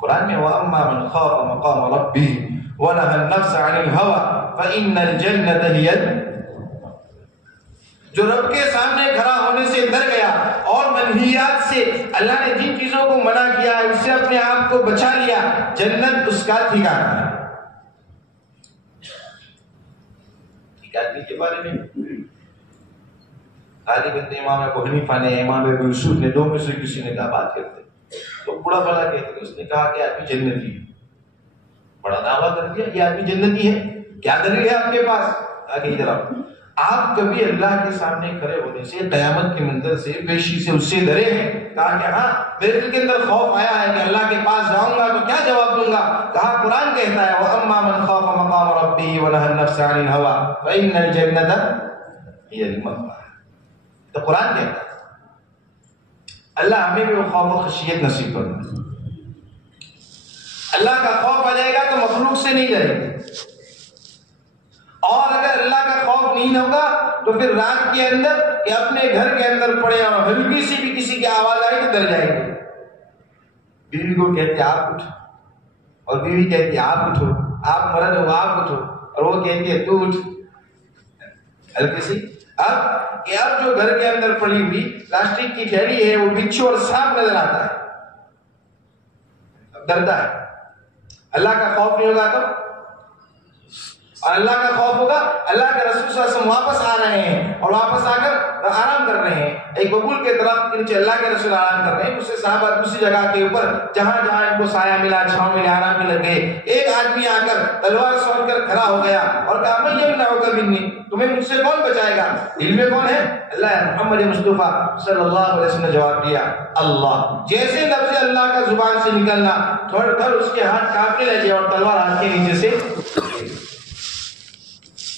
قرآن میں وَأَمَّا مَنْ خَافَ مَقَامَ رَبِّهِ وَنَهَى النَّفْسَ عَنِ الْهَوَى فَإِنَّ الْجَنَّةَ هِيَ جو رب کے سامنے کھڑا ہونے سے ڈر گیا اور منہیات سے، اللہ نے جن چیزوں کو منع کیا اس سے اپنے آپ کو بچا لیا، جنت اس کا ٹھکانہ ہے۔ ٹھکانے کے بارے میں غالباً امام ابو حنیفہ نے، امام ابو یوسف نے، دو میں سے کسی نے کہا بات کرتے تو بڑا بڑا کہتے، اس نے کہا کہ آدمی جنتی ہے، بڑا دعویٰ کر دیا یہ آدمی جنتی ہے، کیا دلیل ہے آپ کے پاس؟ آگے ادھر آپ کبھی اللہ کے سامنے کھڑے ہونے سے، قیامت کے منظر سے، پیشی سے اس سے ڈرے ہیں؟ کہا کہ ہاں میرے دل کے اندر خوف آیا ہے کہ اللہ کے پاس جاؤں گا تو کیا جواب دوں گا؟ کہا قرآن کہتا ہے وَأَمَّا مَنْ خَافَ مَقَامَ رَبِّهِ وَنَهَى النَّفْسَ عَنِ الْهَوَى فَإِنَّ الْجَنَّةَ هِيَ الْمَأْوَىٰ۔ تو قرآن کہتا ہے اللہ ہمیں بھی وہ خوف و خشیت نصیب کرنا۔ اللہ کا خوف آ جائے گا تو مخلوق سے نہیں ڈرے گا، اور اگر اللہ کا خوف نہیں ہوگا تو پھر رات کے اندر یا اپنے گھر کے اندر پڑے اور ہلکی سی بھی کسی کی آواز آئی تو ڈر جائے گی۔ بیوی کو کہتے آپ اٹھو، اور بیوی کہتی آپ اٹھو، آپ مرد ہو آپ اٹھو، اور وہ کہتی ہے تو اٹھ، ہلکی سی۔ اب جو گھر کے اندر پڑی ہوئی پلاسٹک کی تھیلی ہے وہ بچھو اور سانپ نظر آتا ہے، ڈرتا ہے۔ اللہ کا خوف نہیں ہوگا تو، اور اللہ کا خوف ہوگا، اللہ کے رسول صلی اللہ علیہ وسلم واپس آ رہے ہیں اور واپس آ کر آرام کر رہے ہیں، ایک ببول کے درخت کے نیچے اللہ کے رسول آرام کر رہے ہیں، اس سے صحابہ دوسری جگہ کے اوپر جہاں جہاں ان کو سایہ ملا، چھاؤں ملا، آرام میں لگ گئے۔ ایک آدمی آ کر تلوار سونپ کر کھڑا ہو گیا اور کہا من یمنعک منی، تمہیں مجھ سے کون بچائے گا؟ دل میں کون ہے؟ اللہ ہے۔ محمد مصطفیٰ صلی اللہ علیہ وسلم نے جواب دیا اللہ۔ جیسے لفظ اللہ کا زبان سے نکلنا، تھوڑا دیر اس کے ہاتھ کانپنے لگے اور تلوار ہاتھ کے نیچے سے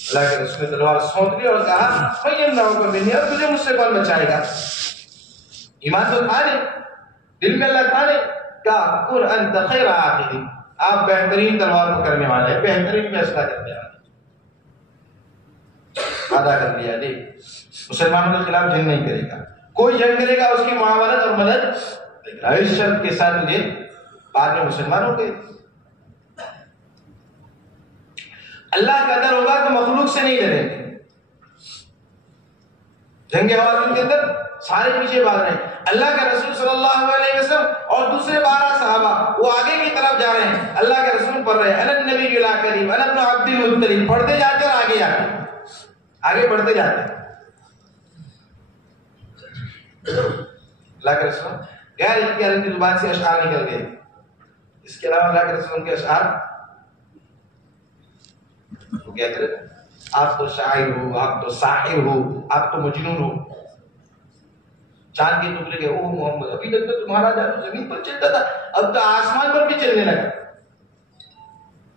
اللہ کے رسول نے تلوار سونپ لی اور کہا میں یمنعک منی، اور تجھے مجھ سے کون بچائے گا؟ ایمان تو تھا نہیں، دل میں اللہ تھا نہیں، کہا قل انت خیر عاقل، آپ بہترین تلوار پکڑنے والے ہیں، بہترین فیصلہ کرنے والے، وعدہ کر لیا جی مسلمانوں کے خلاف جنگ نہیں کرے گا، کوئی جنگ کرے گا اس کی معاونت اور مدد اس شرط کے ساتھ مجھے بعد میں مسلمانوں کے اللہ کا ڈر ہوگا تو مخلوق سے نہیں ڈریں گے۔ جنگ حوازن کے اندر سارے پیچھے بھاگ رہے ہیں، اللہ کے رسول صلی اللہ علیہ وسلم اور دوسرے 12 صحابہ وہ آگے کی طرف جا رہے ہیں، اللہ کے رسول پڑھ رہے ہیں انا النبی لا کریم انا ابن عبد المطلب، پڑھتے جاتے اور آگے بڑھتے جاتے۔ اللہ کے رسول غیر اختیاری کی زبان سے اشعار نکل گئے، اس کے علاوہ اللہ کے رسول کے اشعار تو کیا کرے، آپ تو شاعر ہو، آپ تو ساحر ہو، آپ تو مجنون ہو، چاند کے ٹکڑے کے او محمد، ابھی تک تو تمہارا جادو زمین پر چلتا تھا، اب تو آسمان پر بھی چلنے لگا،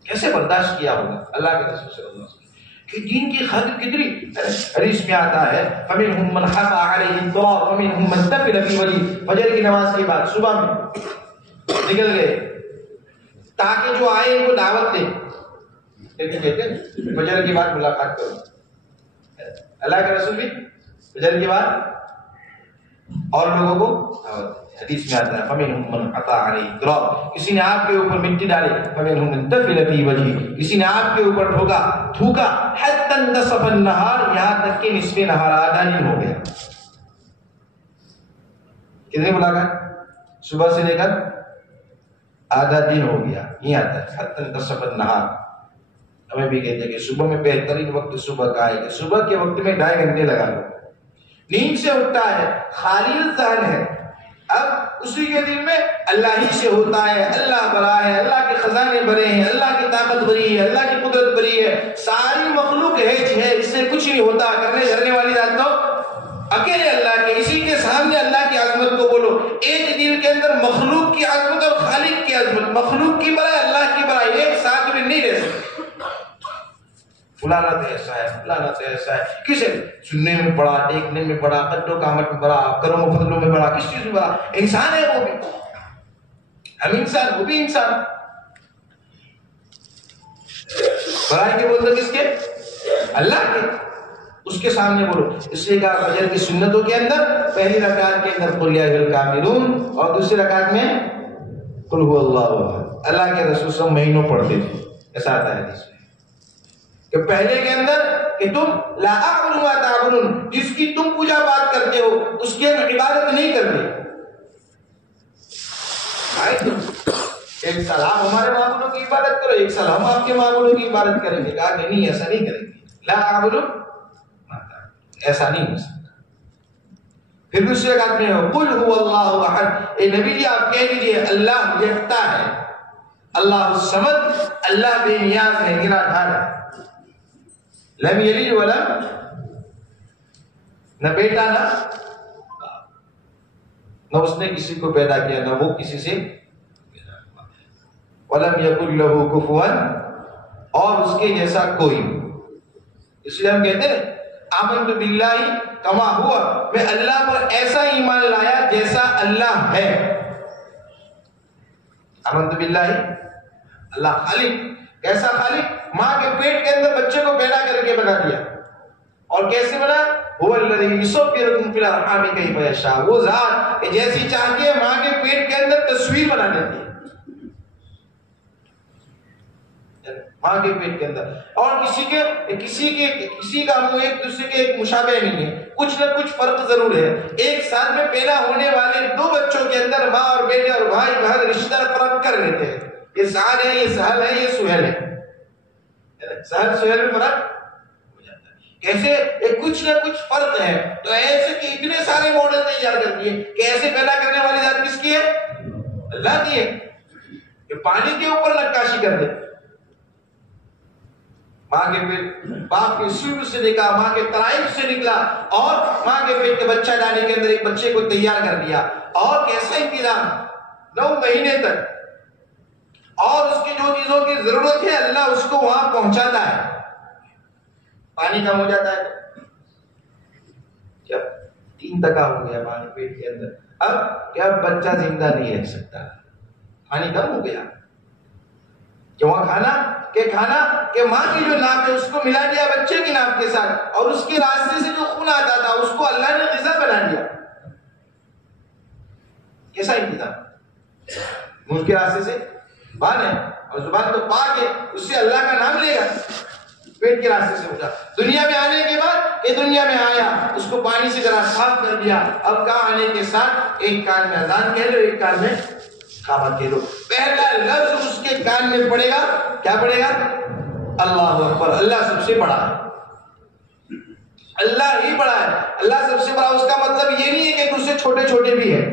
کیسے برداشت کیا ہوگا اللہ کے رسول صلی اللہ علیہ وسلم کہ دین کی خاطر کتنی۔ حدیث میں آتا ہے فَمِنْهُمْ مَنْ حَفَى عَلَيْهِ الضَّرَارُ وَمِنْهُمْ مَنْ تَفِلَ فِي وَجْهِهِ، فجر کی نماز کے بعد صبح میں نکل گئے تاکہ جو آئے ان کو دعوت دے، لیکن کہتے ہیں فجر کے بعد ملاقات کرو، اللہ کے رسول بھی فجر کے بعد اور لوگوں کو دعوت دے۔ حدیث میں آتا ہے فَمِنْهُمْ مَنْ حَفَى عَلَيْهِ التُّرَابُ، کسی نے آپ کے اوپر مٹی ڈالی، فَمِنْهُمْ مَنْ تَفِلَ فِي وَجْهِهِ، کسی نے آپ کے اوپر ٹھوکا حَتَّى انْتَصَفَ النَّهَارُ، یہاں تک کہ نصف نہار آدھا دن ہو گیا۔ کتنے ملاقات؟ صبح سے لے کر آدھا دن ہو گیا، یہ آتا ہے حَتَّى انْتَصَفَ النَّهَارُ۔ ہمیں بھی کہتے ہیں کہ صبح میں بہترین وقت صبح کا ہے، کہ صبح کے وقت میں 2.5 گھنٹے لگا لو، نیند سے اٹھتا ہے، خالی ذہن ہے، اب اسی کے دل میں اللہ ہی سے ہوتا ہے، اللہ بڑا ہے، اللہ کے خزانے بڑے ہیں، اللہ کی طاقت بڑی ہے، اللہ کی قدرت بڑی ہے، ساری مخلوق ہے اس سے کچھ نہیں ہوتا، کرنے دھرنے والی ذات تو اکیلے اللہ کے، اسی کے سامنے اللہ کی عظمت کو بولو، ایک دل کے اندر مخلوق کی عظمت اور خالق کی عظمت، مخلوق کی بڑائی اللہ کی بڑائی ایک ساتھ میں نہیں رہ سکتے۔ فلانا تو ایسا ہے، فلانا تو ایسا ہے، کسے سننے میں بڑا، دیکھنے میں بڑا، قد و قامت میں بڑا، کرم و فضلوں میں بڑا، کس چیز میں بڑا؟ انسان ہے وہ بھی، ہم انسان، وہ بھی انسان۔ بڑائی کے بولتے کس کے؟ اللہ کے، اس کے سامنے بولو۔ اس لیے کہا فجر کی سنتوں کے اندر پہلی رکعت کے اندر قل یا ایھا الکافرون اور دوسری رکعت میں قل هو اللہ احد. اللہ کے رسول سب مہینوں پڑھتے تھے. ایسا آتا ہے حدیث میں کہ پہلے کے اندر کہ تم لا اعبد ما تعبدون، جس کی تم پوجا پاٹ کرتے ہو اس کی ہم عبادت نہیں کرتے. ایک سال آپ ہمارے معبودوں کی عبادت کرو، ایک سال ہم آپ کے معبودوں کی عبادت کریں گے. کہا کہ نہیں، ایسا نہیں کریں گے. لا اعبد ما تعبدون، ایسا نہیں ہو سکتا. پھر دوسرے آیت میں قل هو اللہ احد، اے نبی جی آپ کہہ دیجئے اللہ یکتا ہے، اللہ الصمد، اللہ بے نیاز ہے، گرا دھار ہے. لم یلد ولم، نہ بیٹا نہ اس نے کسی کو پیدا کیا، نہ وہ کسی سے پیدا ہوا. ولم یکن لہ کفوا، اور اس کے جیسا کوئی. اس لیے ہم کہتے ہیں آمنت باللہ کما ہوا، میں اللہ پر ایسا ایمان لایا جیسا اللہ ہے. آمنت باللہ، اللہ خالق. کیسا خالق؟ ماں کے پیٹ کے اندر بچے کو پیدا کر کے بنا دیا. اور کیسے بنا؟ هو الذی یصورکم فی الارحام کیف یشاء، وہ ذات کہ جیسی چاہتی ہے ماں کے پیٹ کے اندر تصویر بنا دیتی ہے ماں کے پیٹ کے اندر. اور کسی کا منہ ایک دوسرے کے ایک مشابہ نہیں ہے، کچھ نہ کچھ فرق ضرور ہے. ایک ساتھ میں پیدا ہونے والے دو بچوں کے اندر ماں اور بیٹے اور بھائی بہن رشتہ دار فرق کر لیتے ہیں. یہ سعد ہے، یہ سہل ہے، یہ سہیل ہے. سہل سہیل میں فرق ہو جاتا ہے. کیسے کچھ نہ کچھ فرق ہے. تو ایسے کہ اتنے سارے ماڈل تیار کرتی ہے کہ ایسے پیدا کرنے والی ذات کس کی ہے؟ اللہ کی ہے. کہ پانی کے اوپر نقاشی کر دے. ماں کے پیٹ، باپ کے سور سے نکلا، ماں کے ترائب سے نکلا، اور ماں کے پیٹ کے بچہ ڈالنے کے اندر ایک بچے کو تیار کر دیا. اور کیسا انتظام 9 مہینے تک. اور اس کی جو چیزوں کی ضرورت ہے اللہ اس کو وہاں پہنچاتا ہے. پانی کم ہو جاتا ہے جب 3 ٹکا ہو گیا پانی پیٹ کے اندر، اب کیا بچہ زندہ نہیں رہ سکتا. پانی کم ہو گیا کہ وہاں کھانا کہ ماں کی جو ناپ ہے اس کو ملا دیا بچے کی ناپ کے ساتھ، اور اس کے راستے سے جو خون آتا تھا اس کو اللہ نے غذا بنا دیا. کیسا انتظام؟ منہ کے راستے سے زبان ہے، اور زبان تو پاک ہے، اس سے اللہ کا نام لے گا. پیٹ کے راستے سے اٹھا، دنیا میں آنے کے بعد کہ دنیا میں آیا اس کو پانی سے ذرا صاف کر دیا. اب کہاں آنے کے ساتھ ایک کان میں اذان کہہ لو، ایک کان میں اقامت کہہ لو. پہلا لفظ اس کے کان میں پڑے گا، کیا پڑے گا؟ اللہ اکبر. اللہ سب سے بڑا ہے، اللہ ہی بڑا ہے. اللہ سب سے بڑا اس کا مطلب یہ نہیں ہے کہ دوسرے چھوٹے چھوٹے بھی ہیں.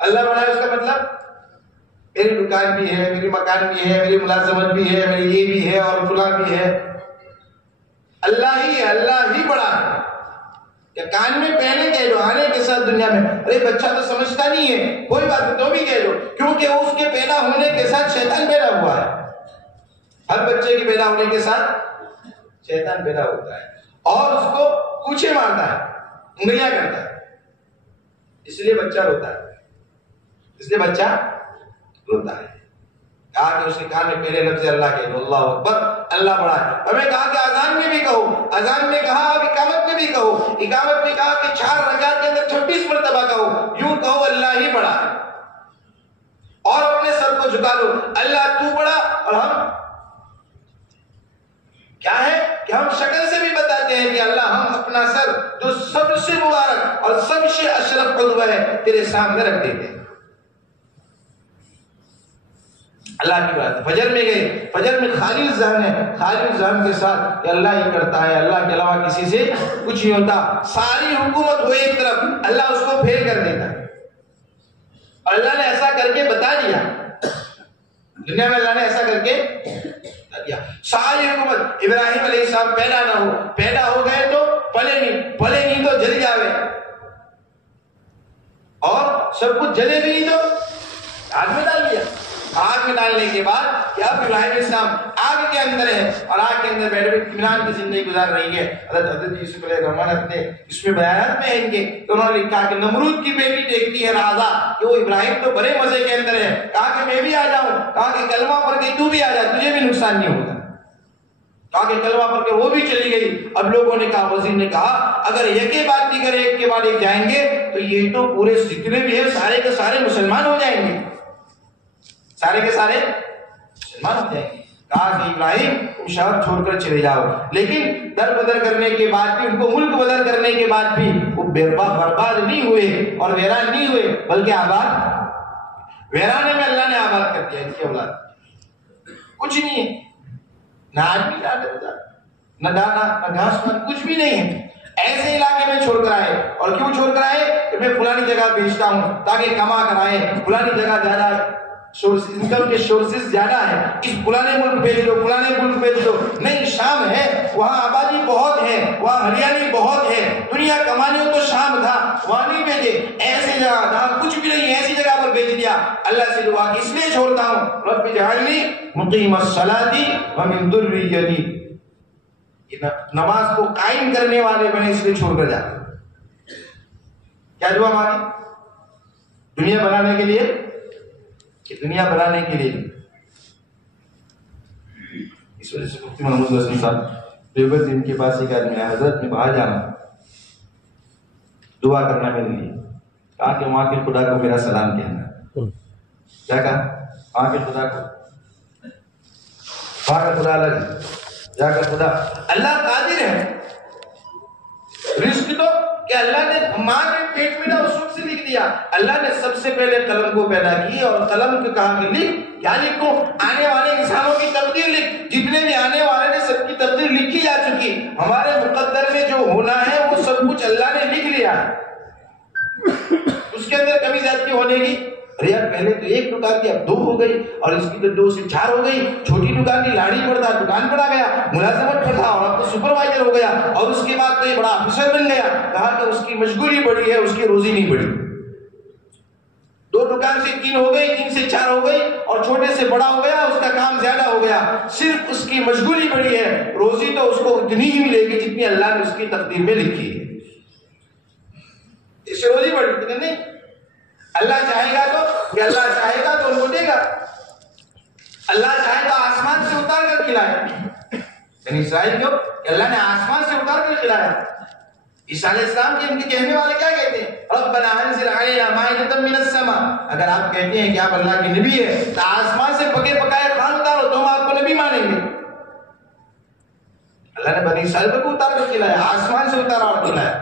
اللہ بڑا ہے اس کا مطلب میری دکان بھی ہے، میری مکان بھی ہے، میری ملازمت بھی ہے، میری یہ بھی ہے اور فلاں بھی ہے. اللہ ہی ہے، اللہ ہی بڑا ہے. یا کان میں پہلے کہہ دو آنے کے ساتھ دنیا میں. ارے بچہ تو سمجھتا نہیں ہے، کوئی بات نہیں تو بھی کہہ دو، کیونکہ اس کے پیدا ہونے کے ساتھ شیطان پیدا ہوا ہے. ہر بچے کے پیدا ہونے کے ساتھ شیطان پیدا ہوتا ہے اور اس کو کوچے مارتا ہے، انگلیاں کرتا ہے. اس لیے بچہ روتا ہے، اس لیے بچہ روتا ہے. کہا کہ اس کے کان میں پہلے لفظ اللہ کہہ دو، اللہ اکبر. اللہ بڑا ہے. ہمیں کہا کہ اذان میں بھی کہو، اذان میں کہا، اب اقامت میں بھی کہو. اقامت میں کہا کہ 4 رکعت کے اندر 26 مرتبہ کہو. یوں کہو اللہ ہی بڑا ہے، اور اپنے سر کو جھکا دو، اللہ تو بڑا. اور ہم کیا ہے کہ ہم شکل سے بھی بتاتے ہیں کہ اللہ ہم اپنا سر جو سب سے مبارک اور سب سے اشرف عضو ہے تیرے سامنے رکھ دیتے ہیں. اللہ کی بات. فجر میں گئے، فجر میں خالی ذہن ہے، خالی ذہن کے ساتھ کہ اللہ ہی کرتا ہے، اللہ کے علاوہ کسی سے کچھ نہیں ہوتا. ساری حکومت ہو ایک طرف، اللہ اس کو پھیر کر دیتا ہے. اور اللہ نے ایسا کر کے بتا دیا، دنیا میں اللہ نے ایسا کر کے بتا دیا. ساری حکومت، ابراہیم علیہ السلام پیدا نہ ہو، پیدا ہو گئے تو پلے نہیں تو جل جاوے، اور سب کچھ جلے بھی نہیں تو آگ میں ڈال دیا. آگ میں ڈالنے کے بعد کہ اب ابراہیم علیہ السلام آگ کے اندر ہے، اور آگ کے اندر بیٹھے اطمینان کی زندگی گزار رہی ہے. حضرت یوسف علیہ الرحمن اپنے اس میں بیانات میں ہیں کہ انہوں نے لکھا کہ نمرود کی بیٹی دیکھتی ہے راضا کہ وہ ابراہیم تو بڑے مزے کے اندر ہے. کہا کہ میں بھی آ جاؤں، کہا کہ کلمہ پڑھ کے تو بھی آ جا، تجھے بھی نقصان نہیں ہوگا. کہا کہ کلمہ پڑھ کے وہ بھی چلی گئی. اب لوگوں نے کہا، وزیر نے کہا اگر ایک ہی بات نہیں کرے ایک کے بعد ایک جائیں گے تو یہ تو پورے جتنے بھی ہیں سارے کے سارے مسلمان ہو جائیں گے. سارے کے سارے مسلمان ہو جائیں گے. کہا کہ ابراہیم تم شہر چھوڑ کر چلے جاؤ، لیکن در بدر کرنے کے بعد بھی، ان کو ملک بدر کرنے کے بعد بھی وہ برباد نہیں ہوئے اور ویران نہیں ہوئے، بلکہ آباد، ویرانے میں اللہ نے آباد کر دیا ان کی اولاد. کچھ نہیں ہے، نہ آدمی نہ دانا نہ گھاس نہ کچھ بھی نہیں ہے. ایسے علاقے میں چھوڑ کر آئے. اور کیوں چھوڑ کر آئے؟ کہ میں فلانی جگہ بھیجتا ہوں تاکہ کما کر آئے، فلانی جگہ زیادہ انکم کے سورسز زیادہ ہے، اس فلانے ملک بھیج دو، فلانے ملک بھیج دو. نہیں، شام ہے، وہاں آبادی بہت ہے، وہاں ہریالی بہت ہے، دنیا کمانے ہو تو شام تھا، وہاں نہیں بھیجے. ایسی جگہ جہاں کچھ بھی نہیں، ایسی جگہ پر بھیج دیا. اللہ سے دعا کی اس لیے چھوڑتا ہوں رب اجعلنی مقیم الصلاۃ ومن ذریتی، نماز کو قائم کرنے والے بنے، اس لیے چھوڑ کر جاتا. کیا دعا مانگی؟ دنیا بنانے کے لیے، دنیا بنانے کے لیے. اس وجہ سے مفتی محمود رسول صاحب دیوبند ان کے پاس ایک آدمی آیا، حضرت میں باہر جانا، دعا کرنا میرے لیے. کہا کہ وہاں کے خدا کو میرا سلام کہنا. کیا کہا؟ وہاں کے خدا کو، وہاں کا خدا الگ، جا کر خدا اللہ قادر ہے. رزق تو کہ اللہ نے ماں کے پیٹ میں اس وقت سے لکھ دیا. اللہ نے سب سے پہلے قلم کو پیدا کی اور قلم کو کہا کہ لکھ. کیا لکھوں؟ آنے والے انسانوں کی تقدیر لکھ. جتنے بھی آنے والے نے سب کی تقدیر لکھی جا چکی. ہمارے مقدر میں جو ہونا ہے وہ سب کچھ اللہ نے لکھ لیا. اس کے اندر کمی زیادتی ہونے کی، ارے یار پہلے تو ایک دکان تھی اب 2 ہو گئی، اور اس کی تو 2 سے 4 ہو گئی. چھوٹی دکان کی لاڑی پر تھا، دکان پر آ گیا، ملازمت پر تھا اور اب تو سپروائزر ہو گیا، اور اس کے بعد تو یہ بڑا آفیسر بن گیا. کہا کہ اس کی مشغولی بڑی ہے، اس کی روزی نہیں بڑی. 2 دکان سے 3 ہو گئی، 3 سے 4 ہو گئی، اور چھوٹے سے بڑا ہو گیا، اس کا کام زیادہ ہو گیا. صرف اس کی مشغولی بڑی ہے، روزی تو اس کو اتنی ہی ملے گی جتنی اللہ نے اس کی تقدیر میں لکھی ہے. اس سے روزی بڑی لیکن نہیں. اللہ چاہے گا تو، کہ اللہ چاہے گا تو ان کو دے گا. اللہ چاہے گا آسمان سے اتار کر کھلائے. یعنی اسرائیل کو کہ اللہ نے آسمان سے اتار کر کھلایا. عیسیٰ علیہ السلام کے ان کے کہنے والے کیا کہتے ہیں؟ ربنا انزل علینا مائدۃ من السماء. اگر آپ کہتے ہیں کہ آپ اللہ کے نبی ہیں تو آسمان سے پکے پکائے کھانا اتارو تو ہم آپ کو نبی مانیں گے. اللہ نے بنی اسرائیل کو اتار کر کھلایا، آسمان سے اتارا اور کھلایا.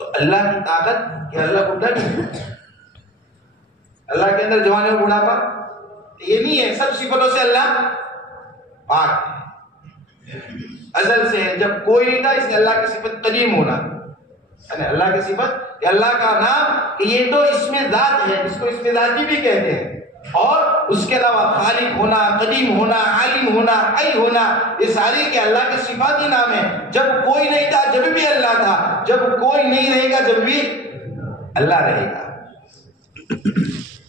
تو اللہ کی طاقت کہ اللہ کو ڈر نہیں. اللہ کے اندر جوانی اور بڑھاپا یہ نہیں ہے. سب صفتوں سے اللہ پاک ہے، ازل سے ہے، جب کوئی نہیں تھا. اس لیے اللہ کی صفت قدیم ہونا، یعنی اللہ کی صفت، اللہ کا نام کہ یہ تو اس میں ذات ہے، جس کو اس میں ذاتی بھی کہتے ہیں. اور اس کے علاوہ خالق ہونا، قدیم ہونا، عالم ہونا، حی ہونا، یہ ساری کے اللہ کے صفاتی نام ہیں. جب کوئی نہیں تھا جب بھی اللہ تھا، جب کوئی نہیں رہے گا جب بھی اللہ رہے گا.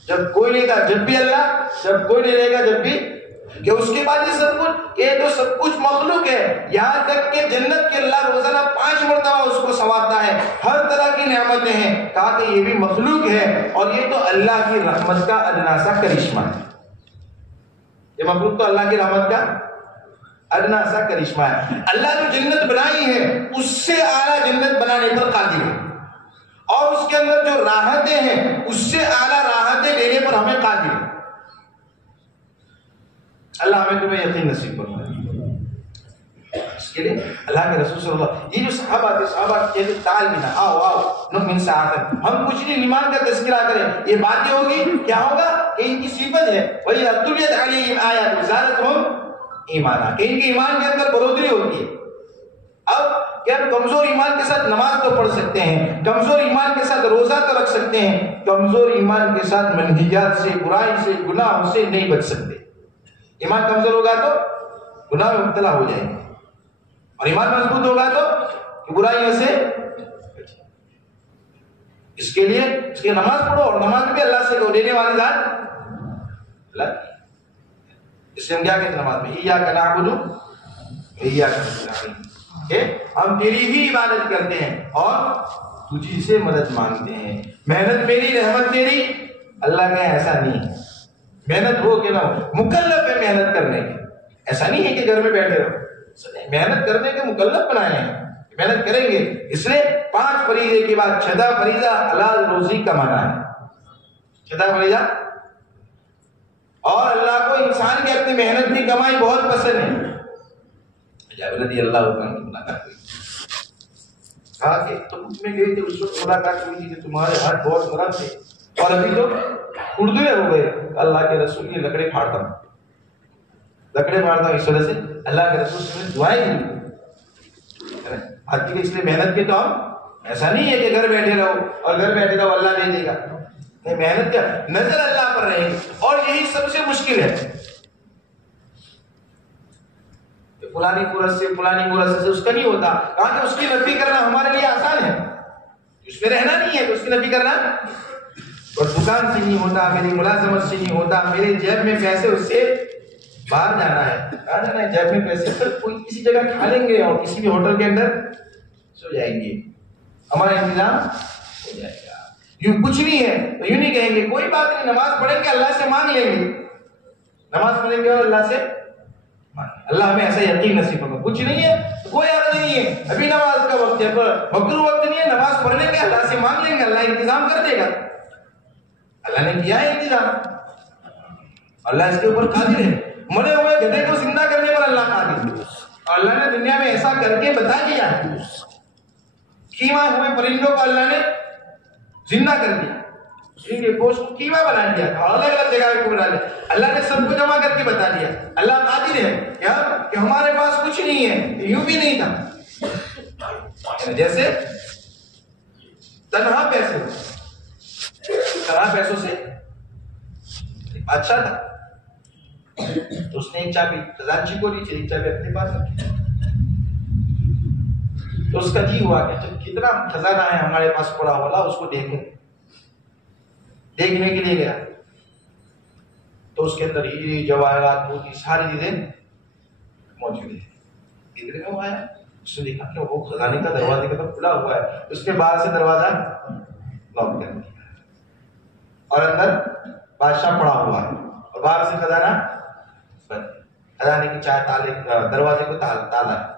جب کوئی نہیں تھا جب بھی اللہ، جب کوئی نہیں رہے گا جب بھی. کہ اس کے بعد یہ سب کچھ، یہ تو سب کچھ مخلوق ہے. یہاں تک کہ جنت کے اللہ روزانہ 5 مرتبہ اس کو سنوارتا ہے، ہر طرح کی نعمتیں ہیں. کہا کہ یہ بھی مخلوق ہے، اور یہ تو اللہ کی رحمت کا ادنا سا کرشمہ ہے. یہ مخلوق تو اللہ کی رحمت کا ادنا سا کرشمہ ہے. اللہ جو جنت بنائی ہے اس سے اعلیٰ جنت بنانے پر قادر ہے، اور اس کے اندر جو راحتیں ہیں اس سے اعلیٰ راحتیں دینے پر ہمیں قادر ہے. اللہ ہمیں تمہیں یقین نصیب فرمائے. اس کے لیے اللہ کے رسول صلی اللہ علیہ وسلم، یہ جو صحابہ تھے، صحابہ کہتے تعال بنا، آؤ آؤ نؤمن ساعۃ، ہم کچھ نہیں ایمان کا تذکرہ کریں. یہ باتیں ہوگی، کیا ہوگا کہ ان کی صفت ہے وَإِذَا تُلِيَتْ عَلَيْهِمْ آيَاتُ زَادَتْهُمْ ایمانا، کہ ان کے ایمان کے اندر بڑھوتری ہوتی ہے. اب کہ ہم کمزور ایمان کے ساتھ نماز تو پڑھ سکتے ہیں، کمزور ایمان کے ساتھ روزہ تو رکھ سکتے ہیں، کمزور ایمان کے ساتھ منہیات سے، برائی سے، گناہوں سے نہیں بچ سکتے. ایمان کمزور ہوگا تو گناہ میں مبتلا ہو جائیں گے، اور ایمان مضبوط ہوگا تو برائیوں سے. اس کے لیے نماز پڑھو، اور نماز بھی اللہ سے دینے والے ذات اللہ. اس لیے ہم کیا کہتے ہیں نماز میں؟ ایاک نعبد و ایاک نستعین، کہ ہم تیری ہی عبادت کرتے ہیں اور تجھی سے مدد مانگتے ہیں. محنت میری، رحمت تیری. اللہ کا ایسا نہیں ہے، محنت ہو کہ نہ ہو، مکلف ہے محنت کرنے کے. ایسا نہیں ہے کہ گھر میں بیٹھے رہو، محنت کرنے کے مکلف بنائے ہیں، محنت کریں گے. اس لیے 5 فریضے کے بعد 6واں فریضہ حلال روزی کمانا ہے. شیطان بھائی جان. اور اللہ کو انسان کی اپنی محنت کی کمائی بہت پسند ہے. جابر رضی اللہ عنہ کی ملاقات ہوئی, کہا کہ تم میں گئے تھے اس وقت ملاقات ہوئی تھی کہ تمہارے ہاتھ بہت نرم تھے اور ابھی تو اردوے ہو گئے. اللہ کے رسول یہ لکڑے پھاڑتا ہوں, لکڑے مارتا ہوں, اس وجہ سے اللہ کے رسول سے دعائیں دی. آج کی اس لیے محنت کے تو ہم ایسا نہیں ہے کہ گھر بیٹھے رہو اور گھر بیٹھے رہو اللہ دے دے گا. نہیں, محنت کیا, نظر اللہ پر رہے گی. اور یہی سب سے مشکل ہے. فلانی پورس سے فلانی پورس سے اس کا نہیں ہوتا. کہاں کہ اس کی نفی کرنا ہمارے لیے آسان ہے, اس میں رہنا نہیں ہے تو اس کی نفی کرنا. اور دکان سے نہیں ہوتا, میری ملازمت سے نہیں ہوتا, میرے جیب میں پیسے اس سے باہر جانا ہے. کہاں جانا ہے؟ جیب میں پیسے. پھر کوئی کسی جگہ کھا لیں گے اور کسی بھی ہوٹل کے اندر سو جائیں گے, ہمارا انتظام ہو جائے گا. یوں کچھ نہیں ہے تو یوں نہیں کہیں گے کوئی بات نہیں, نماز پڑھیں گے اللہ سے مانگ لیں گے, نماز پڑھیں گے اور اللہ سے اللہ ہمیں ایسا یقین نصیب کرے. کچھ نہیں ہے تو کوئی حرج نہیں ہے, ابھی نماز کا وقت ہے, پر مکروہ وقت نہیں ہے, نماز پڑھ لیں گے اللہ سے مانگ لیں گے, اللہ انتظام کر دے گا. اللہ نے کیا ہے انتظام, اللہ اس کے اوپر قادر ہے. مرے ہوئے گدھے کو زندہ کرنے پر اللہ قادر ہے, اور اللہ نے دنیا میں ایسا کر کے بتا دیا. کیما ہوئے پرندوں کو اللہ نے زندہ کر دیا, ان کے گوشت کو کیما بنا دیا, الگ الگ جگہ کو بنا دیا. اللہ نے سب کو جمع کر کے بتا دیا. اللہ قادر ہے کیا کہ ہمارے پاس کچھ نہیں ہے, یوں بھی نہیں تھا. جیسے تنہا پیسوں سے بادشاہ تھا, تو اس نے ایک چابی خزانچی کو دی, ایک چابی اپنے پاس رکھی. تو اس کا جی ہوا کہ کتنا خزانہ ہے ہمارے پاس پڑا ہوا, اس کو دیکھوں. دیکھنے کے لیے گیا تو اس کے اندر ہیرے جواہرات موتی ساری چیزیں موجود ہیں. ادھر میں آیا, اس نے دیکھا کہ وہ خزانے کا دروازے کا طرف کھلا ہوا ہے, اس نے باہر سے دروازہ لاک کر دیا اور اندر بادشاہ پڑا ہوا ہے اور باہر سے خزانہ بند. خزانے کی چائے تالے دروازے کو تالا ہے.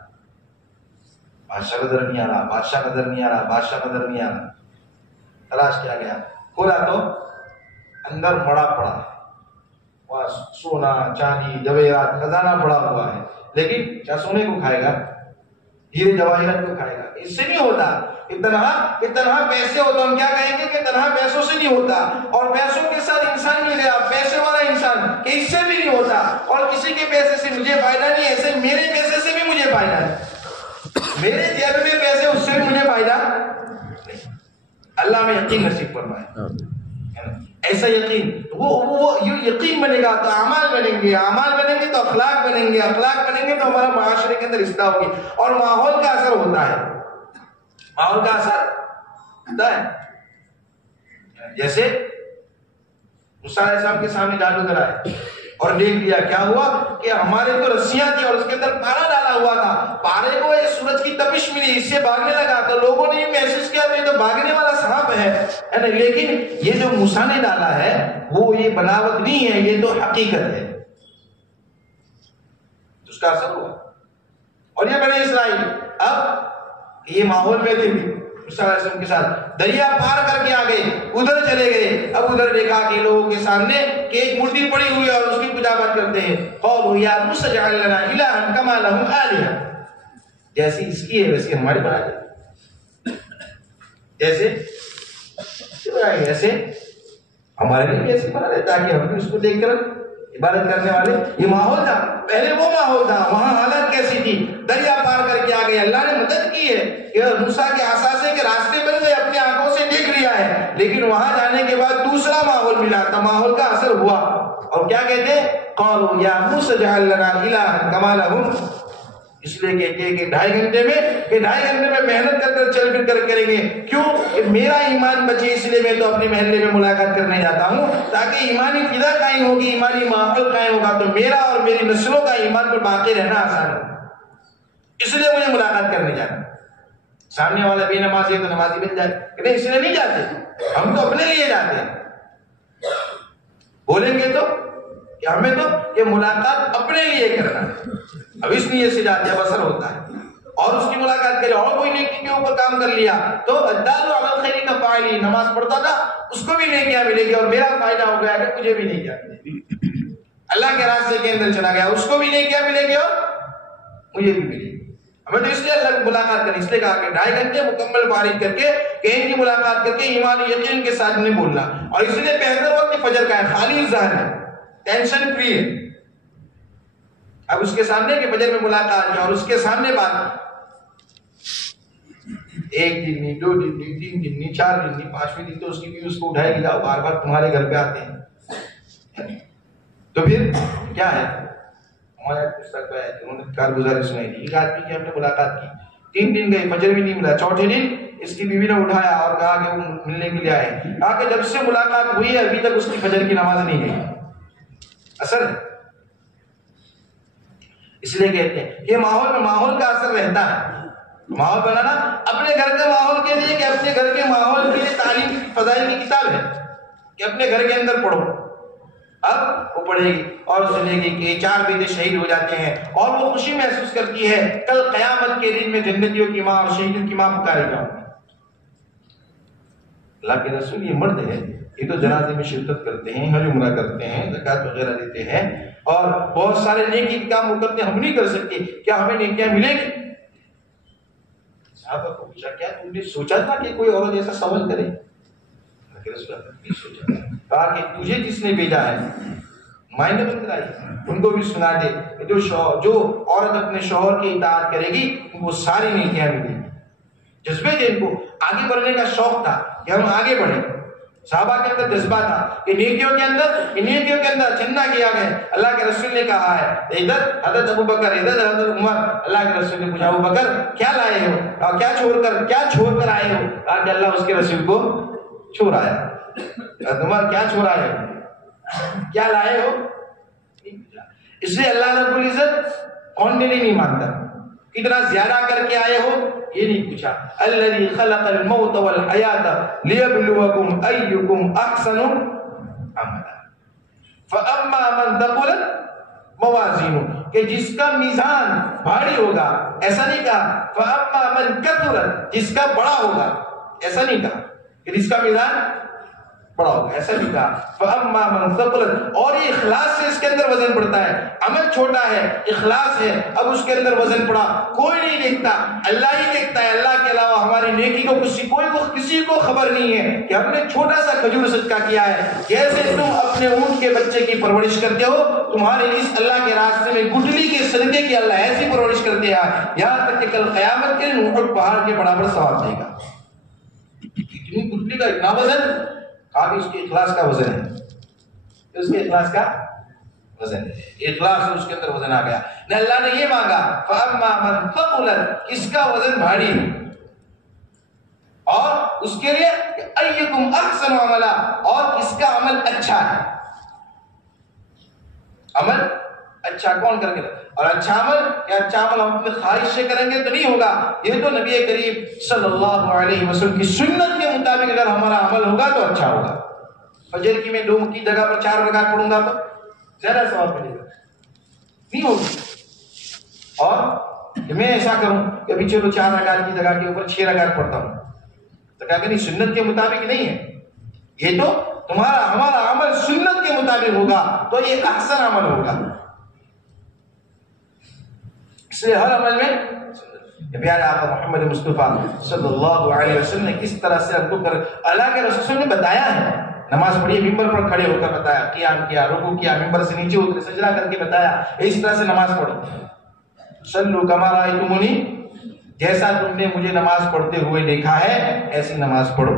بادشاہ نظر نہیں آ رہا, بادشاہ نظر نہیں آ رہا, بادشاہ نظر نہیں آ رہا. تلاش کیا گیا, کھولا تو اندر بڑا پڑا ہے, وہاں سونا چاندی جواہرات خزانہ پڑا ہوا ہے. لیکن کیا سونے کو کھائے گا, ہیرے جواہرات کو کھائے گا؟ اس سے نہیں ہوتا. اتنا پیسے ہو تو ہم کیا کہیں گے کہ تنہا پیسوں سے نہیں ہوتا. اور پیسوں کے ساتھ انسان مل گیا, پیسے والا انسان, کہ اس سے بھی نہیں ہوتا. اور کسی کے پیسے سے مجھے فائدہ نہیں, ایسے میرے پیسے سے بھی مجھے فائدہ ہے, میرے جیب میں پیسے اس سے بھی مجھے فائدہ نہیں. اللہ میں یقین نصیب فرمائے. ایسا یقین وہ یقین بنے گا تو اعمال بنیں گے, اعمال بنیں گے تو اخلاق بنیں گے, اخلاق بنیں گے تو ہمارا معاشرے کے اندر اصلاح ہوگی. اور ماحول کا اثر ہوتا ہے, ماحول کا اثر ہوتا ہے. جیسے موسیٰ علیہ السلام کے سامنے جادو کرائے اور دیکھ لیا, کیا ہوا کہ ہمارے تو رسیاں تھی اور اس کے اندر پارا ڈالا ہوا تھا. پارے کو ایک سورج کی تپش ملی, اس سے بھاگنے لگا تو لوگوں نے یہ محسوس کیا یہ تو بھاگنے والا سانپ ہے. لیکن یہ جو موسیٰ نے ڈالا ہے وہ یہ بناوٹ نہیں ہے, یہ تو حقیقت ہے. اس کا اثر ہوا. اور یہ بنی اسرائیل اب یہ ماحول میں تھے موسیٰ علیہ السلام کے ساتھ, دریا پار کر کے آگے ادھر چلے گئے. اب ادھر دیکھا کہ لوگوں کے سامنے کہ ایک مورتی پڑی ہوئی ہے اور اس کی پوجا پاٹ کرتے ہیں. قالوا یا موسیٰ اجعل لنا الہا کما لهم آلہہ, جیسی اس کی ہے ویسی ہماری بنا دے, جیسے ایسے ہمارے لیے ایسے بنا دے تاکہ ہم بھی اس کو دیکھ کر عبادت کرنے والے. یہ ماحول تھا, پہلے وہ ماحول تھا, وہاں حالت کیسی تھی, دریا پار کر کے آ گئے. اللہ نے مدد کی ہے کہ موسیٰ کے آثار کے راستے بن گئے, اپنی آنکھوں سے دیکھ لیا ہے. لیکن وہاں جانے کے بعد دوسرا ماحول ملا تھا, ماحول کا اثر ہوا. اور کیا کہتے ہیں, قالوا یا موسیٰ اجعل لنا الہا کما لهم, اس لیے کہتے ہیں کہ 2.5 گھنٹے میں محنت کر کر چل پھر کر کریں گے. کیوں کہ میرا ایمان بچے, اس لیے میں تو اپنے محلے میں ملاقات کرنے جاتا ہوں تاکہ ایمانی فضا قائم ہوگی, ایمانی ماحول قائم ہوگا تو میرا اور میری نسلوں کا ایمان پر باقی رہنا آسان ہوگا. اس لیے مجھے ملاقات کرنے جانا. سامنے والا بے نمازی ہے تو نمازی بن جائے کہ نہیں, اس لیے نہیں جاتے, ہم تو اپنے لیے جاتے ہیں. بولیں گے تو کہ ہمیں تو یہ ملاقات اپنے لیے کرنا ہے, اب اس لیے سے جاتے اب اثر ہوتا ہے. اور اس کی ملاقات کرے اور کوئی نیکی کے اوپر کام کر لیا تو الدال علی الخیر کا فاعل، نماز پڑھتا تھا اس کو بھی نیکیاں ملے گی اور میرا فائدہ ہو گیا کہ مجھے بھی نیکیاں ملے گی. اللہ کے راستے کے اندر چلا گیا اس کو بھی نیکیاں ملے گی اور مجھے بھی ملے گی. ہمیں تو اس لیے اللہ کی ملاقات کریں، اس لیے کہا کہ 2.5 گھنٹے مکمل فارغ کر کے کہیں کی ملاقات کر کے ایمان یقین کے ساتھ نہیں بولنا. اور اس لیے بہتر وقت فجر کا ہے، خالی ذہن ہے، ٹینشن فری ہے. اب اس کے سامنے کہ فجر میں ملاقات ہے اور اس کے سامنے بات 1 دن نہیں، 2 دن نہیں، 3 دن نہیں، 4 دن نہیں، 5ویں دن تو اس کی بھی اس کو اٹھائے گی، بار بار تمہارے گھر پہ آتے ہیں تو پھر کیا ہے؟ ہمارے پستک ہے انہوں نے کارگزاری سنائی دی. ایک آدمی کی ہم نے ملاقات کی، 3 دن گئی، فجر بھی نہیں ملا. چوتھے دن اس کی بیوی نے اٹھایا اور کہا کہ وہ ملنے کے لیے آئے. کہا کہ جب سے ملاقات ہوئی ہے ابھی تک اس کی فجر کی نماز نہیں گئی. اثر ہے. اس لیے کہتے ہیں کہ ماحول کا اثر رہتا ہے. ماحول بنانا اپنے گھر کے ماحول کے لیے کہ اپنے گھر کے ماحول کے لیے تعلیم فضائل کی کتاب ہے کہ اپنے گھر کے اندر پڑھو. اب وہ پڑھے گی اور سنے گی کہ 4 بیٹے شہید ہو جاتے ہیں اور وہ خوشی محسوس کرتی ہے کل قیامت کے دن میں جنتیوں کی ماں اور شہیدوں کی ماں پکارے جاؤں گی. اللہ کے رسول یہ مرد ہے، یہ تو جنازے میں شرکت کرتے ہیں، حج عمرہ کرتے ہیں، زکات وغیرہ دیتے ہیں اور بہت سارے نیکی کے کام وہ کرتے ہیں. ہم نہیں کر سکتے، کیا ہمیں نیکیاں ملیں گی؟ صحابہ کو پوچھا کیا تم نے سوچا تھا کہ کوئی عورت ایسا سوال کرے؟ کہا کہ تجھے جس نے بھیجا ہے معنی بن کرائی ان کو بھی سنا دے کہ جو عورت اپنے شوہر کی اطاعت کرے گی ان کو ساری نیکیاں ملیں گی. جذبے تھے ان کو، آگے بڑھنے کا شوق تھا کہ ہم آگے بڑھیں. صحابہ کے اندر جذبہ تھا کہ نیکیوں کے اندر چندہ کیا گیا. اللہ کے رسول نے کہا ہے ادھر حضرت ابو بکر، ادھر حضرت عمر. اللہ کے رسول نے پوچھا ابو بکر کیا لائے ہو اور کیا چھوڑ کر آئے ہو؟ کہا کہ اللہ اس کے رسول کو چھوڑ آیا. عمر کیا چھوڑ آئے ہو، کیا لائے ہو؟ اس لیے اللہ رب العزت کوانٹٹی نہیں مانتا، کتنا زیادہ کر کے آئے ہو یہ نہیں پوچھا. الذی خلق الموت والحیات لیبلوکم ایکم احسن عملا فاما من ثقلت موازینہ، کہ جس کا میزان بھاری ہوگا، ایسا نہیں کہا فاما من کثرت جس کا بڑا ہوگا، ایسا نہیں کہا کہ جس کا میزان بڑا ہوگا، ایسا نہیں کہا فاما من ثقلت. اور یہ اخلاص سے اس کے اندر وزن پڑتا ہے. عمل چھوٹا ہے، اخلاص ہے، اب اس کے اندر وزن پڑا. کوئی نہیں دیکھتا، اللہ ہی دیکھتا ہے. اللہ کے علاوہ ہماری نیکی کو کسی کو خبر نہیں ہے کہ ہم نے چھوٹا سا کھجور صدقہ کیا ہے. جیسے تم اپنے اونٹ کے بچے کی پرورش کرتے ہو، تمہارے اس اللہ کے راستے میں گٹھلی کے صدقے کی اللہ ایسی پرورش کرتے ہیں یہاں تک کہ کل قیامت کے دن احد پہاڑ کے برابر ثواب دے گا. اتنی گٹھلی کا اتنا وزن، کافی اس کے اخلاص کا وزن ہے. اس کے اخلاص کا وزن ہے، اخلاص سے اس کے اندر وزن آ گیا. نہ اللہ نے یہ مانگا فاما من ثقلت کس کا وزن بھاری ہے، اور اس کے لیے ایکم احسن عملا، اور کس کا عمل اچھا ہے. عمل اچھا کون کر کے، اور اچھا عمل ہم اپنے خواہش سے کریں گے تو نہیں ہوگا. یہ تو نبی کریم صلی اللہ علیہ وسلم کی سنت کے مطابق اگر ہمارا عمل ہوگا تو اچھا ہوگا. فجر کی میں 2 کی جگہ پر 4 رکعت پڑھوں گا تو زیادہ ثواب ملے گا، نہیں ہوگی. اور میں ایسا کروں کہ ابھی چلو 4 رکعت کی جگہ کے اوپر 6 رکعت پڑھتا ہوں تو کہا کہ نہیں، سنت کے مطابق نہیں ہے. یہ تو ہمارا عمل سنت کے مطابق ہوگا تو یہ احسن عمل ہوگا. اس لیے ہر عمل میں پیارے آقا محمد مصطفیٰ صلی اللہ علیہ وسلم نے کس طرح سے ہم کو اللہ کے رسول نے بتایا ہے. نماز پڑھی، ممبر پر کھڑے ہو کر بتایا، قیام کیا، رکوع کیا، ممبر سے نیچے اترے، سجدہ کر کے بتایا اس طرح سے نماز پڑھو. صلوا کما رأیتمونی، جیسا تم نے مجھے نماز پڑھتے ہوئے دیکھا ہے ایسی نماز پڑھو.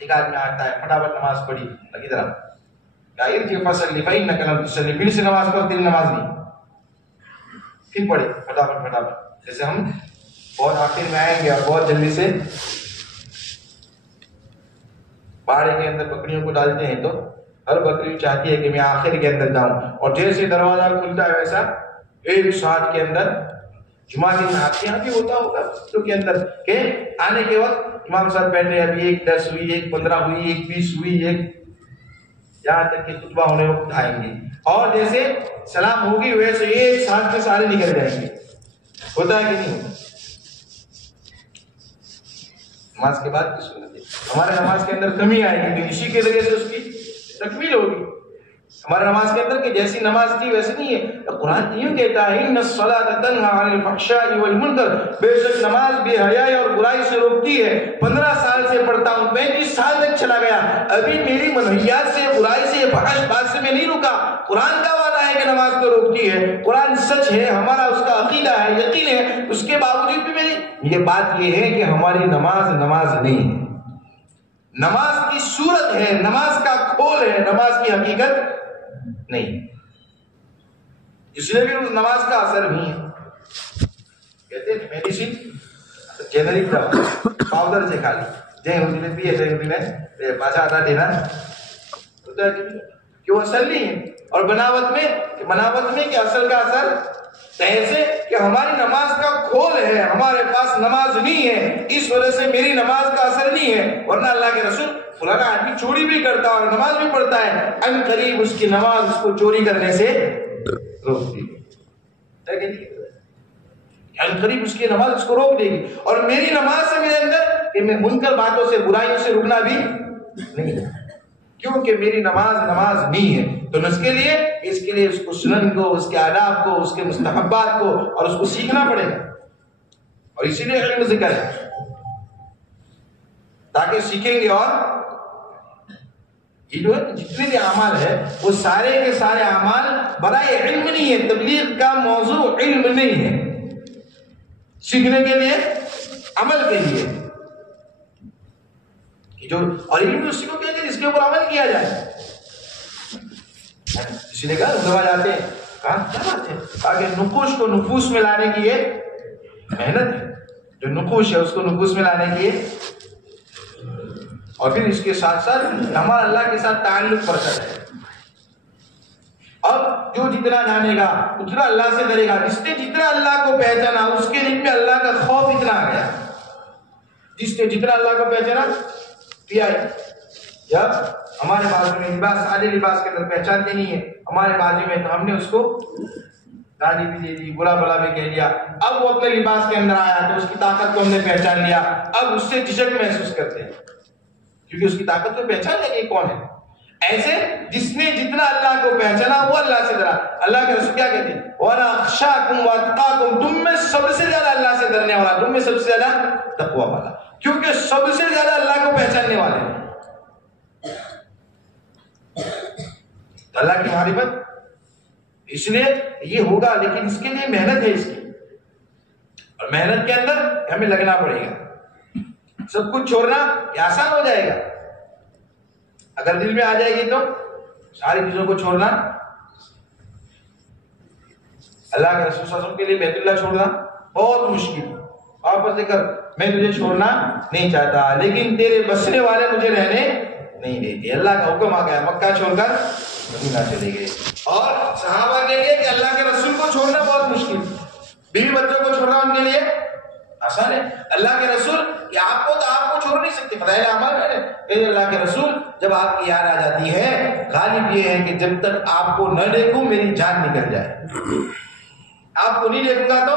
ایک آدمی آتا ہے فٹافٹ نماز پڑھی، لگی طرح ارجع فصلی فإنک لم تصلی، پھر سے نماز پڑھ، تیری نماز نہیں. پھر پڑھی فٹافٹ. جیسے ہم بہت آخر میں آئیں گے اور بہت جلدی سے باڑے کے اندر بکریوں کو ڈالتے ہیں تو ہر بکری چاہتی ہے کہ میں آخر کے اندر جاؤں، اور جیسے دروازہ کھلتا ہے ویسا ایک ساتھ کے اندر جمعہ دن آپ یہاں بھی ہوتا ہوگا تو کے اندر کہ آنے کے وقت امام صاحب بیٹھے، ابھی 1:10 ہوئی، 1:15 ہوئی، 1:20 ہوئی، یہاں تک کہ خطبہ ہونے وقت آئیں گے، اور جیسے سلام ہوگی ویسے ایک ساتھ کے سارے نکل جائیں گے. ہوتا ہے کہ نہیں ہوتا؟ نماز کے بعد کی سنت ہے. ہمارے نماز کے اندر کمی آئے گی تو اسی کے ذریعے سے اس کی تکمیل ہوگی. ہمارے نماز کے اندر کہ جیسی نماز تھی ویسے نہیں ہے. قرآن یوں کہتا ہے ان الصلاۃ تنہی عن الفحشاء والمنکر، بے شک نماز بے حیائی اور برائی سے روکتی ہے. 15 سال سے پڑھتا ہوں، 35 سال تک چلا گیا، ابھی میری منہیات سے، برائی سے، فحش بات سے میں نہیں رکا. قرآن کا وعدہ ہے کہ نماز کو روکتی ہے، قرآن سچ ہے، ہمارا اس کا عقیدہ ہے، یقین ہے. اس کے باوجود بھی میری یہ بات یہ ہے کہ ہماری نماز نہیں ہے. نماز کی صورت ہے، نماز کا کھول ہے، نماز کی حقیقت نہیں. اس لیے بھی اس نماز کا اثر نہیں ہے. کہتے ہیں میڈیسن جنرک دوا پاؤڈر سے کھا لی جے ہوتی نے پیے جے ہوتی نے پاچا آتا دینا ہوتا ہے کہ وہ اصل نہیں ہے. اور بناوٹ میں کہ اصل کا اثر ایسے کہ ہماری نماز کا کھول ہے، ہمارے پاس نماز نہیں ہے، اس وجہ سے میری نماز کا اثر نہیں ہے. ورنہ اللہ کے رسول فلانا آدمی چوری بھی کرتا ہے اور نماز بھی پڑھتا ہے، ان قریب اس کی نماز اس کو چوری کرنے سے روک دے گی. ان قریب اس کی نماز اس کو روک دے گی. اور میری نماز سے میرے اندر کہ میں منکر باتوں سے، برائیوں سے رکنا بھی نہیں ہے، کیونکہ میری نماز نہیں ہے. تو اس کے لیے اس کو سنن کو، اس کے آداب کو، اس کے مستحبات کو اور اس کو سیکھنا پڑے گا. اور اسی لیے علم ذکر ہے تاکہ سیکھیں گے. اور یہ جو ہے جتنے بھی اعمال ہے وہ سارے کے سارے اعمال برائے علم نہیں ہے. تبلیغ کا موضوع علم نہیں ہے، سیکھنے کے لیے، عمل کے لیے. اور علم اسی کو کہتے ہیں جس کے اوپر عمل کیا جائے. اسی نے کہا دوا جاتے ہیں، کہا کیا بات ہے، تاکہ نقوش کو نفوس میں لانے کی یہ محنت ہے. جو نقوش ہے اس کو نفوس میں لانے کی، اور پھر اس کے ساتھ ساتھ ہمارا اللہ کے ساتھ تعلق بڑھتا ہے. اب جو جتنا جانے گا اتنا اللہ سے ڈرے گا. جس نے جتنا اللہ کو پہچانا اس کے دل میں اللہ کا خوف اتنا آ گیا. جس نے جتنا اللہ کو پہچانا پیا. جب ہمارے بازو میں لباس، آدھے لباس کے اندر پہچانتے نہیں ہے ہمارے بازو میں، تو ہم نے اس کو گالی بھی دے دی، برا بلا بھی کہہ دیا. اب وہ اپنے لباس کے اندر آیا تو اس کی طاقت کو ہم نے پہچان لیا. اب اس سے جھجک محسوس کرتے ہیں کیونکہ اس کی طاقت کو پہچان لیا کہ کون ہے. ایسے جس نے جتنا اللہ کو پہچانا وہ اللہ سے ڈرا. اللہ کے رسول کیا کہتے ہیں، وَأَنَا أَخْشَاكُمْ وَأَتْقَاكُمْ، تم میں سب سے زیادہ اللہ سے ڈرنے والا، تم میں سب سے زیادہ تقویٰ والا، کیونکہ سب سے زیادہ اللہ کو پہچاننے والے ہیں. اللہ کی معرفت اس لیے یہ ہوگا، لیکن اس کے لیے محنت ہے اس کی. اور محنت کے اندر ہمیں لگنا پڑے گا. سب کچھ چھوڑنا یہ آسان ہو جائے گا اگر دل میں آ جائے گی تو ساری چیزوں کو چھوڑنا. اللہ کے رسول صلی اللہ علیہ وسلم کے لیے بیت اللہ چھوڑنا بہت مشکل. واپس دے کر میں تجھے چھوڑنا نہیں چاہتا لیکن تیرے بسنے والے مجھے رہنے نہیں دیتے. اللہ کا حکم آ گیا، مکہ چھوڑ کر مدینہ چلے گئے. اور صحابہ کے لیے کہ اللہ کے رسول کو چھوڑنا بہت مشکل، بیوی بچوں کو چھوڑنا ان کے لیے آسان ہے. اللہ کے رسول کہ آپ کو چھوڑ نہیں سکتے. فضائل اعمال میں اللہ کے رسول جب آپ کی یاد آ جاتی ہے، غالب یہ ہے کہ جب تک آپ کو نہ دیکھوں میری جان نکل جائے. آپ کو نہیں دیکھوں گا تو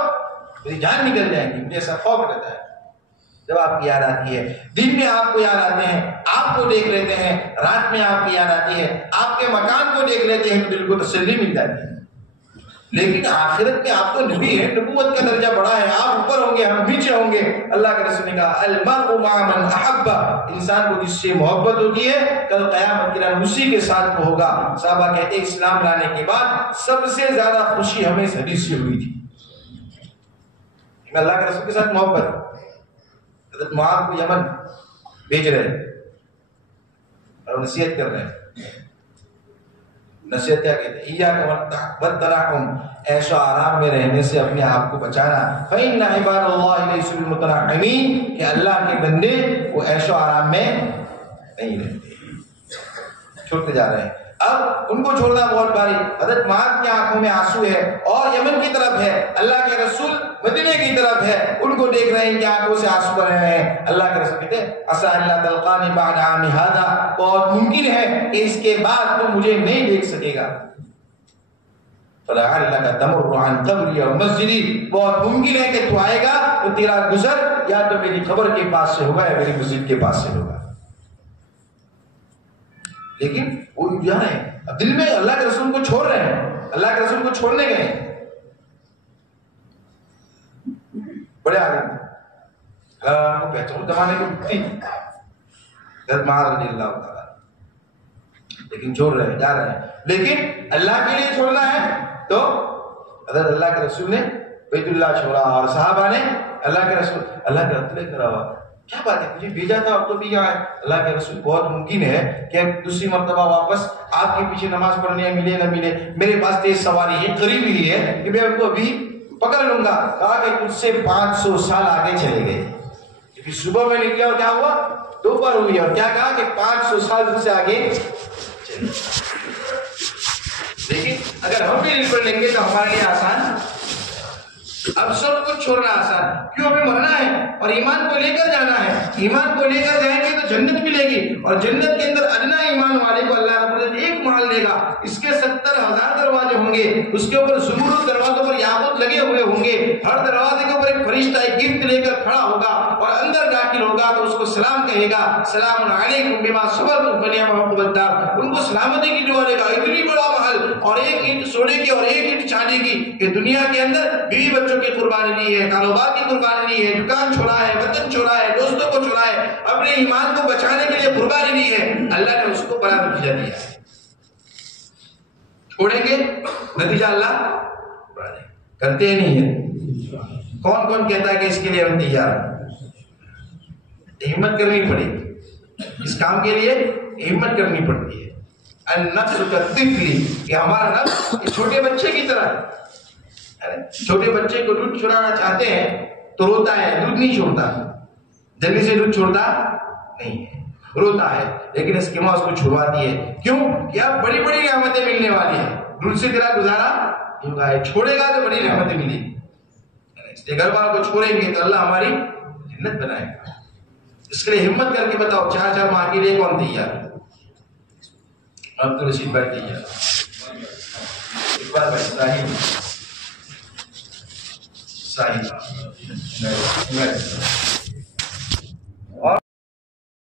میری جان نکل جائے گی. مجھے ایسا خوف رہتا ہے جب آپ کی یاد آتی ہے. دن میں آپ کو یاد آتے ہیں، آپ کو دیکھ لیتے ہیں، رات میں آپ کی یاد آتی ہے، آپ کے مکان کو دیکھ لیتے ہیں تو دل کو تسلی مل جاتی ہے. لیکن آخرت میں آپ تو نبی ہیں، نبوت کا درجہ بڑا ہے، آپ اوپر ہوں گے ہم نیچے ہوں گے. اللہ کے رسول نے کہا المرء مع من احب، انسان کو جس سے محبت ہوتی ہے کل قیامت کے دن اسی کے ساتھ ہوگا. صحابہ کہتے ہیں اسلام لانے کے بعد سب سے زیادہ خوشی ہمیں اس حدیث سے ہوئی تھی. اللہ کے رسول کے ساتھ محبت. حضرت معاذ کو یمن بھیج رہے اور نصیحت کر رہے ہیں. نصیحت کیا کہتے ہیں، ایاک والتنعم، عیش و آرام میں رہنے سے اپنے آپ کو بچانا. فإن عباد اللہ لیسوا بالمتنعمین، کہ اللہ کے بندے وہ عیش و آرام میں نہیں رہتے، چھوڑتے جا رہے ہیں. اب ان کو چھوڑنا بہت بھاری. حضرت معاذ کی آنکھوں میں آنسو ہے اور یمن کی طرف ہے، اللہ کے رسول مدینے کی طرف ہے، ان کو دیکھ رہے ہیں کہ آنکھوں سے آنسو بہ رہے ہیں. اللہ کے رسول کہتے ہیں عسى الا تلقاني بعد عام هذا، بہت ممکن ہے کہ اس کے بعد تو مجھے نہیں دیکھ سکے گا. فلعلك تمر عن قبري اور مسجدی، بہت ممکن ہے کہ تو آئے گا تو تیرا گزر یا تو میری قبر کے پاس سے ہوگا یا میری مسجد کے پاس سے ہوگا. لیکن وہ یہاں ہے دل میں اللہ کے رسول کو چھوڑ رہے ہیں, اللہ کے رسول کو چھوڑنے گئے بڑے آگے کو پہچان زمانے کو تھی رضی اللہ تعالیٰ, لیکن چھوڑ رہے ہیں, جا رہے ہیں. لیکن اللہ کے لیے چھوڑنا ہے تو حضرت اللہ کے رسول نے بیت اللہ چھوڑا اور صحابہ نے اللہ کے رسول, اللہ کے رسول کرا ہوا کیا بات ہے مجھے بھیجا تھا اب تو بھی یہاں ہے. اللہ کے رسول بہت ممکن ہے کہ دوسری مرتبہ واپس آپ کے پیچھے نماز پڑھنے ملے نہ ملے, میرے پاس تیز سواری ہے, قریب ہی ہے کہ میں ان کو ابھی پکڑ لوں گا. کہا کہ تجھ سے 500 سال آگے چلے گئے. پھر صبح میں نکلا اور کیا ہوا, دوپہر ہوئی, اور کیا کہا کہ 500 سال تجھ سے آگے چلے. لیکن اگر ہم بھی نکل لیں گے تو ہمارے لیے آسان, اب سب کچھ چھوڑنا آسان, کیوں ہمیں مرنا ہے اور ایمان کو لے کر جانا ہے. ایمان کو لے کر جائیں گے تو جنت ملے گی, اور جنت کے اندر ادنا ایمان والے کو اللہ رب العزت ایک محل دے گا, اس کے 70,000 دروازے ہوں گے, اس کے اوپر زمرد دروازوں پر یاقوت لگے ہوئے ہوں گے, ہر دروازے کے اوپر ایک فرشتہ ایک گفٹ لے کر کھڑا ہوگا اور اندر داخل ہوگا تو اس کو سلام کہے گا, سلام علیکم بما صبرتم فنعم عقبی الدار. ان کو سلامتی کی دعا دے گا. اتنی بڑا محل اور ایک اینٹ سونے کی اور ایک اینٹ چاندی کی کہ دنیا کے اندر بیوی بچوں کی قربانی نہیں ہے, کاروبار کی قربانی نہیں ہے, دکان چھوڑا ہے, وطن چھوڑا ہے, دوستوں کو چھوڑا ہے, اپنے ایمان کو بچانے کے لیے قربانی نہیں ہے, اللہ نے اس کو بڑا نتیجہ دیا ہے. چھوڑیں گے نتیجہ اللہ کرتے ہی نہیں ہے. کون کون کہتا ہے کہ اس کے لیے ہم تیار ہیں؟ ہمت کرنی پڑے گی, اس کام کے لیے ہمت کرنی پڑتی ہے. النفس کالطفل, کہ ہمارا نفس چھوٹے بچے کی طرح ہے. چھوٹے بچے کو دودھ چھڑانا چاہتے ہیں تو روتا ہے, دودھ نہیں چھوڑتا, جلدی سے دودھ چھوڑتا نہیں ہے, روتا ہے. لیکن اس کی ماں اس کو چھڑواتی ہے. کیوں کہ اب بڑی بڑی نعمتیں ملنے والی ہیں, دودھ سے تیرا گزارا ہوگا ہے, چھوڑے گا تو بڑی نعمتیں ملیں گی. اس لیے گھر والوں کو چھوڑیں گے تو اللہ ہماری جنت بنائے گا. اس کے لیے ہمت کر کے بتاؤ 4 ماہ کے لیے کون تیار ہے؟ عبد الرشید بھائی تیار, اقبال بھائی صاحب